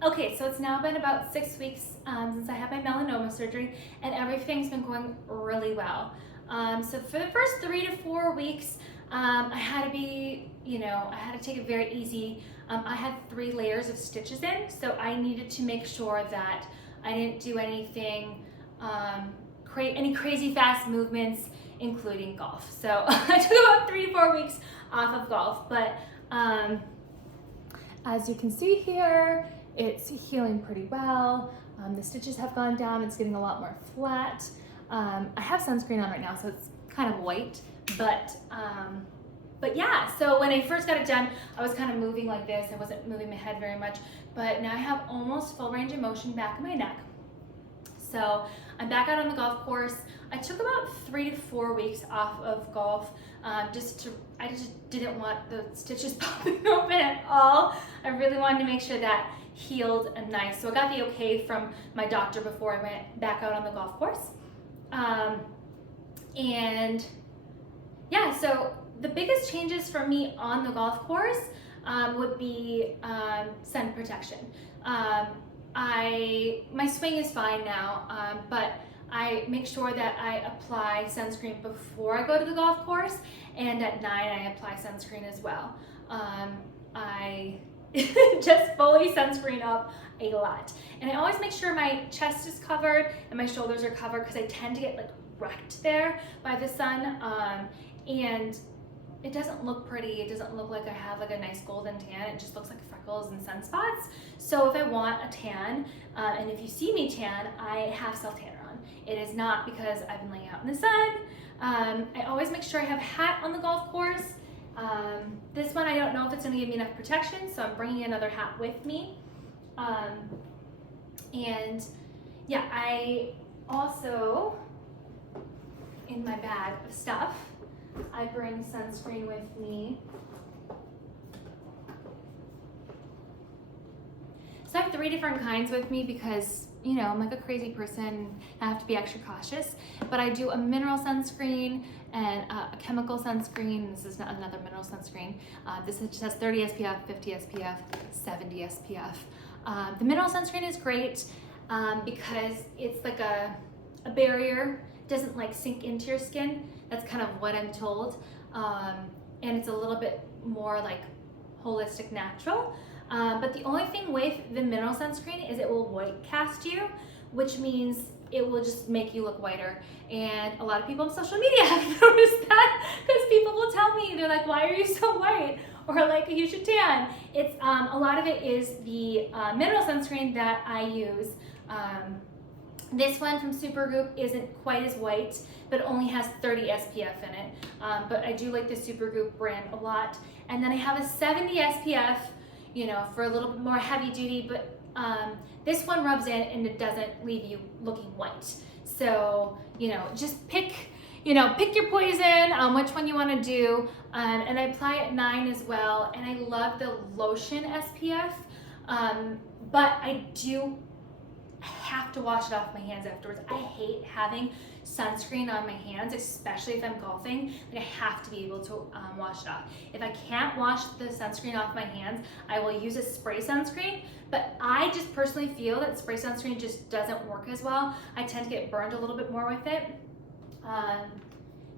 Okay, so it's now been about 6 weeks since I had my melanoma surgery, and everything's been going really well. So for the first 3 to 4 weeks, I had to be, I had to take it very easy. I had 3 layers of stitches in, so I needed to make sure that I didn't do anything, any crazy fast movements, including golf. So I took about 3 to 4 weeks off of golf, but as you can see here, it's healing pretty well. The stitches have gone down. It's getting a lot more flat. I have sunscreen on right now, so it's kind of white, but yeah, so when I first got it done, I was kind of moving like this. I wasn't moving my head very much, but now I have almost full range of motion back in my neck. So I'm back out on the golf course. I took about 3 to 4 weeks off of golf. I just didn't want the stitches popping open at all. I really wanted to make sure that healed and nice. So I got the okay from my doctor before I went back out on the golf course. And yeah, so the biggest changes for me on the golf course would be sun protection. My swing is fine now, but I make sure that I apply sunscreen before I go to the golf course, and at night I apply sunscreen as well. I just fully sunscreen up a lot. And I always make sure my chest is covered and my shoulders are covered because I tend to get like wrecked there by the sun. And it doesn't look pretty. It doesn't look like I have like a nice golden tan. It just looks like freckles and sunspots. So if I want a tan, and if you see me tan, I have self-tanner on. It is not because I've been laying out in the sun. I always make sure I have a hat on the golf course. This one I don't know if it's going to give me enough protection, so I'm bringing another hat with me. And yeah, I also, in my bag of stuff, I bring sunscreen with me. So I have 3 different kinds with me because, I'm like a crazy person. I have to be extra cautious. But I do a mineral sunscreen and a chemical sunscreen. This is not another mineral sunscreen. This just has 30 SPF, 50 SPF, 70 SPF. The mineral sunscreen is great because it's like a barrier. It doesn't like sink into your skin. That's kind of what I'm told. And it's a little bit more like holistic, natural. But the only thing with the mineral sunscreen is it will white cast you, which means it will just make you look whiter. And a lot of people on social media have noticed that because people will tell me, they're like, why are you so white? Or like, you should tan. It's a lot of it is the mineral sunscreen that I use. This one from Supergoop isn't quite as white, but only has 30 SPF in it. But I do like the Supergoop brand a lot. And then I have a 70 SPF, for a little bit more heavy duty, but this one rubs in and it doesn't leave you looking white. So, just pick your poison on which one you want to do. And I apply at 9 as well. And I love the lotion SPF, but I do have to wash it off my hands afterwards. I hate having sunscreen on my hands, especially if I'm golfing. Like, I have to be able to wash it off. If I can't wash the sunscreen off my hands, I will use a spray sunscreen, but I just personally feel that spray sunscreen just doesn't work as well. I tend to get burned a little bit more with it.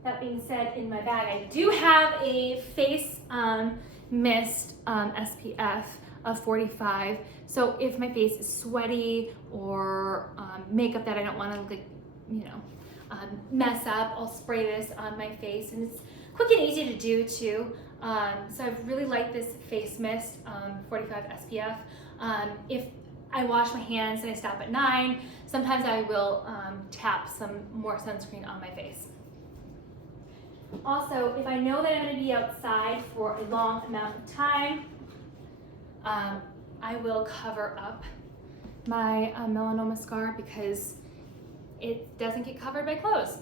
That being said, in my bag I do have a face mist SPF of 45. So if my face is sweaty or makeup that I don't want to mess up, I'll spray this on my face, and it's quick and easy to do too. So I really like this face mist, 45 SPF. If I wash my hands and I stop at 9, sometimes I will tap some more sunscreen on my face. Also, if I know that I'm going to be outside for a long amount of time, I will cover up my melanoma scar because it doesn't get covered by clothes.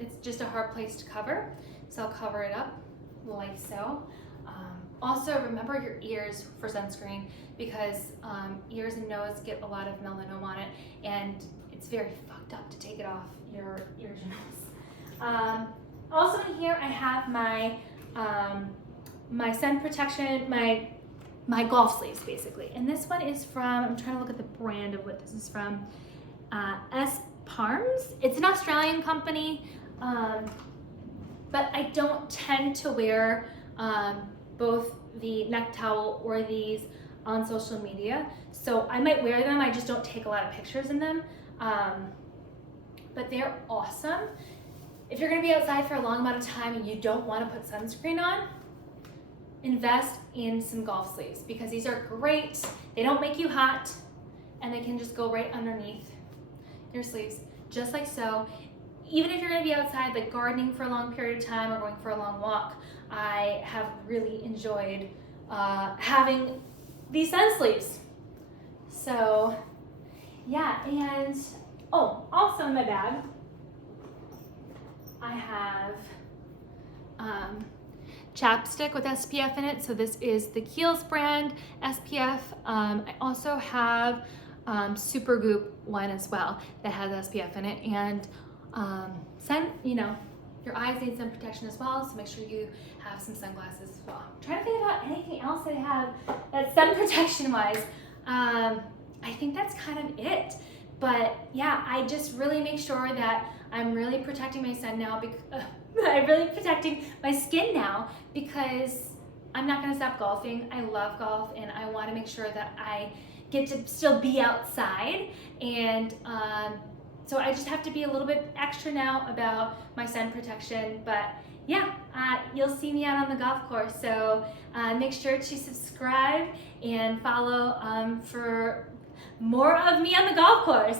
It's just a hard place to cover. So I'll cover it up like so. Also, remember your ears for sunscreen because ears and nose get a lot of melanoma on it, and it's very fucked up to take it off your ears and nose. Also in here I have my my sun protection, my my golf sleeves basically. And this one is from, I'm trying to look at the brand of what this is from, S. Parms. It's an Australian company, but I don't tend to wear both the neck towel or these on social media. So I might wear them, I just don't take a lot of pictures in them. But they're awesome. If you're gonna be outside for a long amount of time and you don't wanna put sunscreen on, invest in some golf sleeves because these are great. They don't make you hot and they can just go right underneath your sleeves, just like so. Even if you're gonna be outside like gardening for a long period of time or going for a long walk, I have really enjoyed having these sun sleeves. So yeah, and oh, also in my bag, I have chapstick with SPF in it. So this is the Kiehl's brand SPF. I also have Supergoop one as well that has SPF in it, and your eyes need sun protection as well, so make sure you have some sunglasses as well. I'm trying to think about anything else that I have that's sun protection wise. I think that's kind of it. But yeah, I just really make sure that I'm really protecting my sun now, I'm really protecting my skin now because I'm not gonna stop golfing. I love golf and I wanna make sure that I get to still be outside, and so I just have to be a little bit extra now about my sun protection. But yeah, you'll see me out on the golf course, so make sure to subscribe and follow for more of me on the golf course.